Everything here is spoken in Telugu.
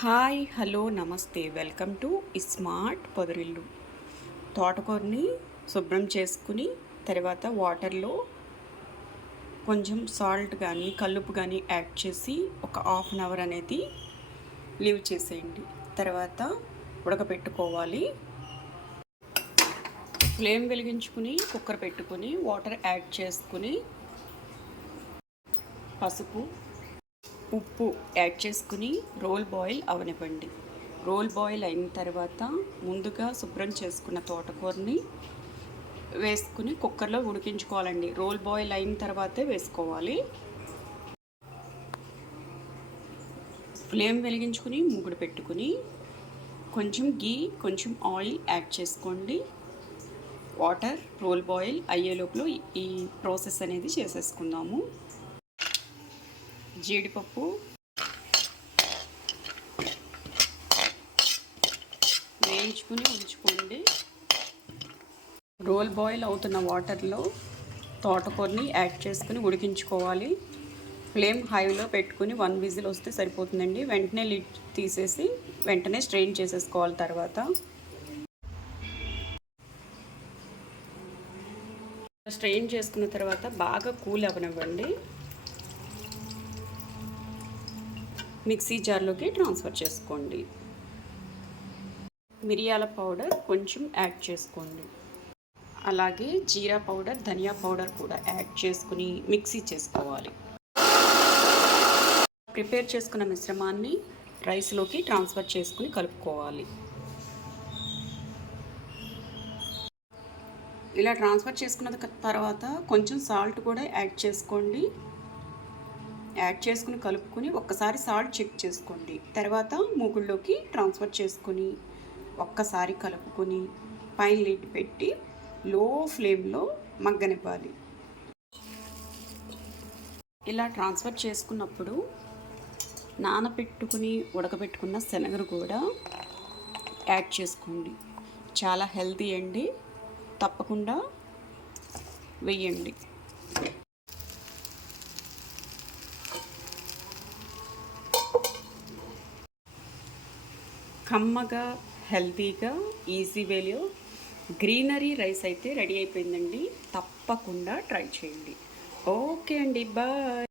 హాయ్ హలో నమస్తే. Welcome to smart పొదరిల్లు. తోటకూరని శుభ్రం చేసుకుని తర్వాత వాటర్లో కొంచెం సాల్ట్ కానీ కల్లుపు కానీ యాడ్ చేసి ఒక హాఫ్ అన్ అవర్ అనేది లీవ్ చేసేయండి. తర్వాత ఉడకపెట్టుకోవాలి. ఫ్లేమ్ వెలిగించుకుని కుక్కర్ పెట్టుకుని వాటర్ యాడ్ చేసుకుని పసుపు ఉప్పు యాడ్ చేసుకుని రోల్ బాయిల్ అవనివ్వండి. రోల్ బాయిల్ అయిన తర్వాత ముందుగా శుభ్రం చేసుకున్న తోటకూరని వేసుకుని కుక్కర్లో ఉడికించుకోవాలండి. రోల్ బాయిల్ అయిన తర్వాతే వేసుకోవాలి. ఫ్లేమ్ వెలిగించుకుని మూగుడు పెట్టుకుని కొంచెం గీ కొంచెం ఆయిల్ యాడ్ చేసుకోండి. వాటర్ రోల్ బాయిల్ అయ్యేలోపల ఈ ప్రాసెస్ అనేది చేసేసుకుందాము. జీడిపప్పు వేయించుకుని ఉంచుకోండి. రోల్ బాయిల్ అవుతున్న వాటర్లో తోటకూరని యాడ్ చేసుకుని ఉడికించుకోవాలి. ఫ్లేమ్ హైలో పెట్టుకుని వన్ విజిల్ వస్తే సరిపోతుందండి. వెంటనే లిడ్ తీసేసి వెంటనే స్ట్రెయిన్ చేసేసుకోవాలి తర్వాత. స్ట్రెయిన్ చేసుకున్న తర్వాత బాగా కూల్ అవ్వనివ్వండి. మిక్సీ జార్లోకి ట్రాన్స్ఫర్ చేసుకోండి. మిరియాల పౌడర్ కొంచెం యాడ్ చేసుకోండి. అలాగే జీరా పౌడర్ ధనియా పౌడర్ కూడా యాడ్ చేసుకుని మిక్సీ చేసుకోవాలి. ప్రిపేర్ చేసుకున్న మిశ్రమాన్ని రైస్లోకి ట్రాన్స్ఫర్ చేసుకుని కలుపుకోవాలి. ఇలా ట్రాన్స్ఫర్ చేసుకున్న తర్వాత కొంచెం సాల్ట్ కూడా యాడ్ చేసుకోండి. యాడ్ చేసుకుని కలుపుకొని ఒక్కసారి సాల్ట్ చెక్ చేసుకోండి. తర్వాత మూగుల్లోకి ట్రాన్స్ఫర్ చేసుకొని ఒక్కసారి కలుపుకొని పైన లిడ్ పెట్టి లో ఫ్లేమ్లో మగ్గనివ్వాలి. ఇలా ట్రాన్స్ఫర్ చేసుకున్నప్పుడు నానబెట్టుకుని ఉడకబెట్టుకున్న శనగను కూడా యాడ్ చేసుకోండి. చాలా హెల్తీ అండి. తప్పకుండా వెయ్యండి కమ్మగా హెల్తీగా ఈజీ వేలో గ్రీనరీ రైస్ అయితే రెడీ అయిపోయిందండి. తప్పకుండా ట్రై చేయండి. ఓకే అండి బాయ్.